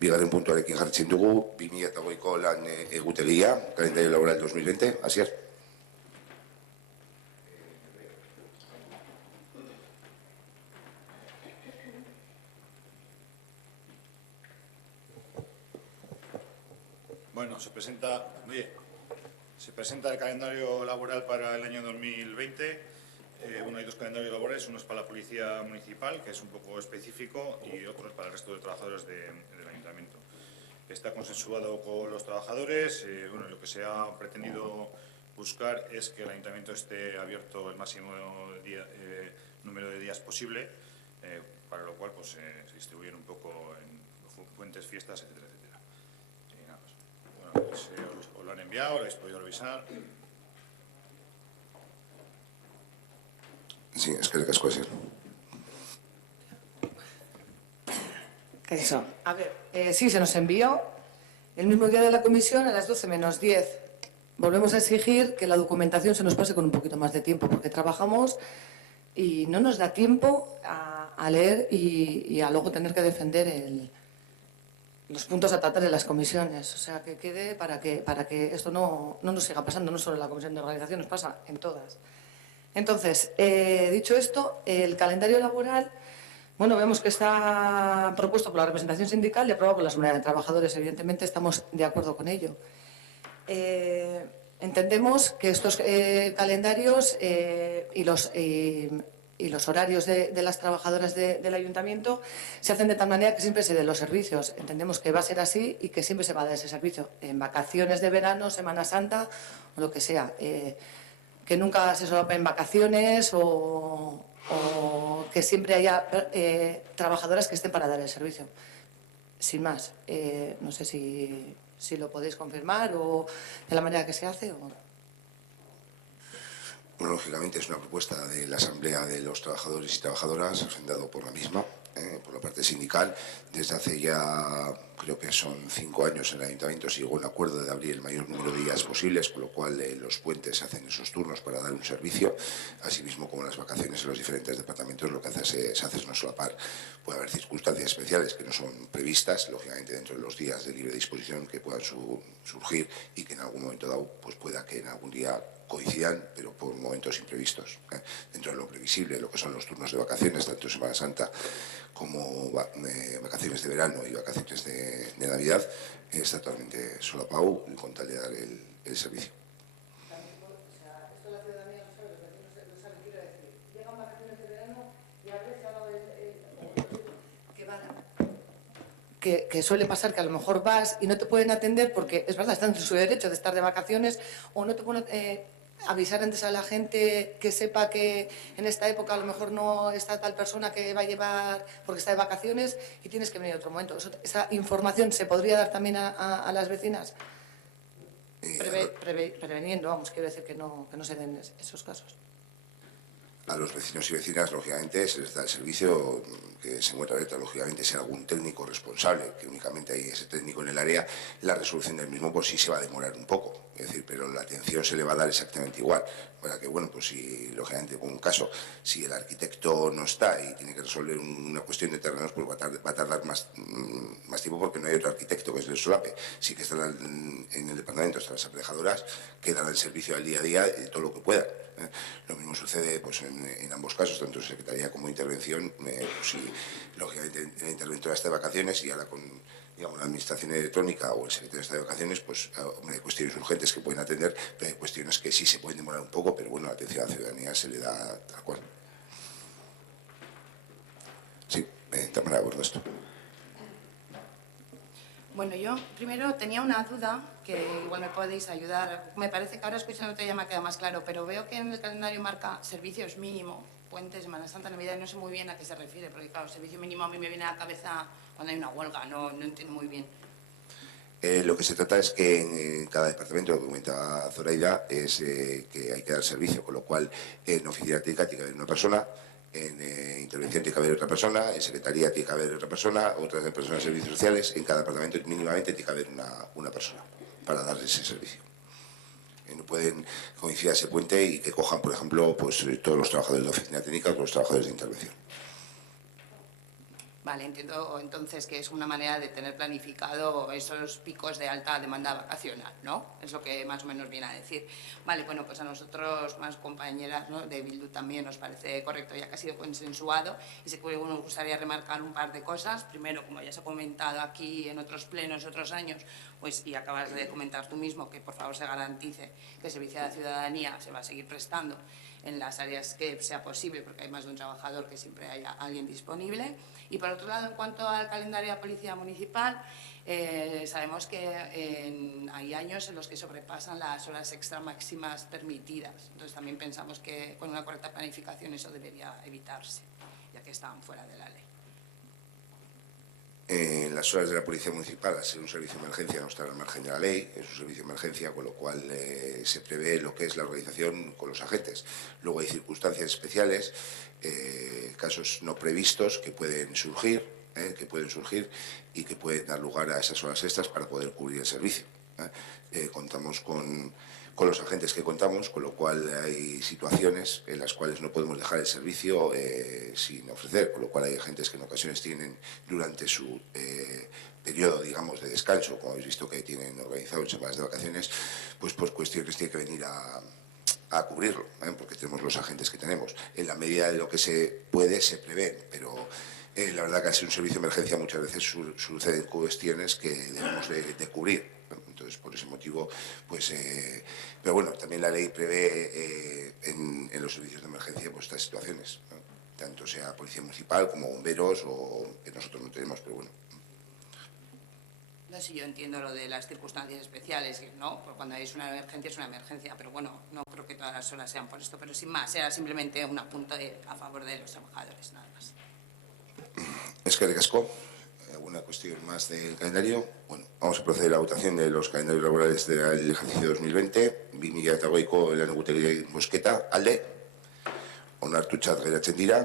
Bigarren puntuarekin jartzen dugu, 2008ko lan egutegia, calendario laboral 2020, Asier. Bueno, se presenta el calendario laboral para el año 2020. Hay dos calendarios laborales, uno es para la Policía Municipal, que es un poco específico, y otro es para el resto de trabajadores del Ayuntamiento. Está consensuado con los trabajadores. Lo que se ha pretendido buscar es que el Ayuntamiento esté abierto el máximo número de días posible, para lo cual pues, se distribuyen un poco en puentes, fiestas, etcétera, etcétera. Y nada más. Bueno, pues, os lo han enviado, lo habéis podido revisar. Sí, es que le casco así. Eso. A ver, sí, se nos envió el mismo día de la comisión a las 12 menos 10. Volvemos a exigir que la documentación se nos pase con un poquito más de tiempo, porque trabajamos y no nos da tiempo a leer y a luego tener que defender los puntos a tratar de las comisiones. O sea, que quede para que esto no nos siga pasando, no solo en la comisión de organización, nos pasa en todas. Entonces, dicho esto, el calendario laboral, bueno, vemos que está propuesto por la representación sindical y aprobado por la Asamblea de Trabajadores. Evidentemente estamos de acuerdo con ello. Entendemos que estos calendarios y los horarios de las trabajadoras del Ayuntamiento se hacen de tal manera que siempre se den los servicios. Entendemos que va a ser así y que siempre se va a dar ese servicio en vacaciones de verano, Semana Santa o lo que sea. Que nunca se solapen vacaciones o que siempre haya trabajadoras que estén para dar el servicio. Sin más, no sé si lo podéis confirmar o de la manera que se hace. Bueno, lógicamente es una propuesta de la Asamblea de los Trabajadores y Trabajadoras, ofendado por la misma, por la parte sindical. Desde hace ya, creo que son 5 años, en el Ayuntamiento se llegó a un acuerdo de abrir el mayor número de días posibles, con lo cual los puentes se hacen esos turnos para dar un servicio. Asimismo, como las vacaciones en los diferentes departamentos, lo que se hace es no solapar. Puede haber circunstancias especiales que no son previstas, lógicamente dentro de los días de libre disposición que puedan surgir y que en algún momento dado pues pueda que en algún día coincidan, pero por momentos imprevistos. Dentro de lo previsible, lo que son los turnos de vacaciones, tanto Semana Santa como vacaciones de verano y vacaciones de Navidad, está totalmente solapado con tal de dar el servicio. Que suele pasar que a lo mejor vas y no te pueden atender porque, es verdad, están en su derecho de estar de vacaciones, o no te pueden avisar antes a la gente que sepa que en esta época a lo mejor no está tal persona que va a llevar porque está de vacaciones y tienes que venir otro momento. ¿Esa información se podría dar también a las vecinas? Preveniendo, vamos, quiero decir que no se den esos casos. A los vecinos y vecinas, lógicamente, se les da el servicio que se encuentra abierto. Lógicamente, si hay algún técnico responsable, que únicamente hay ese técnico en el área, la resolución del mismo pues sí se va a demorar un poco. Es decir, pero la atención se le va a dar exactamente igual. Para que, bueno, pues si, lógicamente, con un caso, si el arquitecto no está y tiene que resolver una cuestión de terrenos, pues va a tardar más tiempo porque no hay otro arquitecto que se le solape. Sí que estarán en el departamento, están las aparejadoras, que darán el servicio al día a día de todo lo que puedan. Lo mismo sucede pues, en ambos casos, tanto en secretaría como intervención. Pues, si, lógicamente, la interventora está de vacaciones y ahora con, digamos, la administración electrónica o el secretario está de vacaciones, pues hay cuestiones urgentes que pueden atender, pero hay cuestiones que sí se pueden demorar un poco, pero bueno, la atención a la ciudadanía se le da tal cual. Sí, Tamara, abordo esto. Bueno, yo primero tenía una duda que igual me podéis ayudar. Me parece que ahora escuchándote ya me ha quedado más claro, pero veo que en el calendario marca servicios mínimo, puentes, Semana Santa, Navidad, y no sé muy bien a qué se refiere, porque claro, servicio mínimo a mí me viene a la cabeza cuando hay una huelga, no entiendo muy bien. Lo que se trata es que en cada departamento, lo que comenta Zoraida, es que hay que dar servicio, con lo cual en oficina técnica tiene que haber una persona, en intervención tiene que haber otra persona, en secretaría tiene que haber otra persona, otras personas de servicios sociales, en cada departamento mínimamente tiene que haber una persona para dar ese servicio. No pueden coincidir ese puente y que cojan, por ejemplo, pues todos los trabajadores de oficina técnica o los trabajadores de intervención. Vale, entiendo entonces que es una manera de tener planificado esos picos de alta demanda vacacional, ¿no? Es lo que más o menos viene a decir. Vale, bueno, pues a nosotros, más compañeras, ¿no?, de Bildu también nos parece correcto, ya que ha sido consensuado, y sí que nos gustaría remarcar un par de cosas. Primero, como ya se ha comentado aquí en otros plenos, otros años, pues, y acabas de comentar tú mismo, que por favor se garantice que el servicio a la ciudadanía se va a seguir prestando en las áreas que sea posible, porque hay más de un trabajador, que siempre haya alguien disponible. Y por otro lado, en cuanto al calendario de la Policía Municipal, sabemos que hay años en los que sobrepasan las horas extra máximas permitidas. Entonces también pensamos que con una correcta planificación eso debería evitarse, ya que estaban fuera de la ley. Las horas de la Policía Municipal, al ser un servicio de emergencia, no están al margen de la ley, es un servicio de emergencia, con lo cual se prevé lo que es la organización con los agentes. Luego hay circunstancias especiales, casos no previstos que pueden surgir y que pueden dar lugar a esas horas extras para poder cubrir el servicio. Contamos con los agentes que contamos, con lo cual hay situaciones en las cuales no podemos dejar el servicio sin ofrecer, con lo cual hay agentes que en ocasiones tienen, durante su periodo, digamos, de descanso, como habéis visto que tienen organizado en semanas de vacaciones, pues por cuestiones tienen que venir a cubrirlo, porque tenemos los agentes que tenemos. En la medida de lo que se puede, se prevé, pero la verdad que al ser un servicio de emergencia muchas veces suceden cuestiones que debemos de cubrir. Entonces, por ese motivo, pues... pero bueno, también la ley prevé en los servicios de emergencia pues estas situaciones, ¿no? Tanto sea Policía Municipal como bomberos, o que nosotros no tenemos, pero bueno. No sé si yo entiendo lo de las circunstancias especiales, ¿no? Porque cuando es una emergencia, pero bueno, no creo que todas las horas sean por esto, pero sin más, era simplemente un apunte a favor de los trabajadores, nada más. Es que recasco. ¿Alguna cuestión más del calendario? Bueno, vamos a proceder a la votación de los calendarios laborales del ejercicio 2020. Bi mila eta hogeiko lan egutegia bozketa, alde. Onartutzat geratzen dira.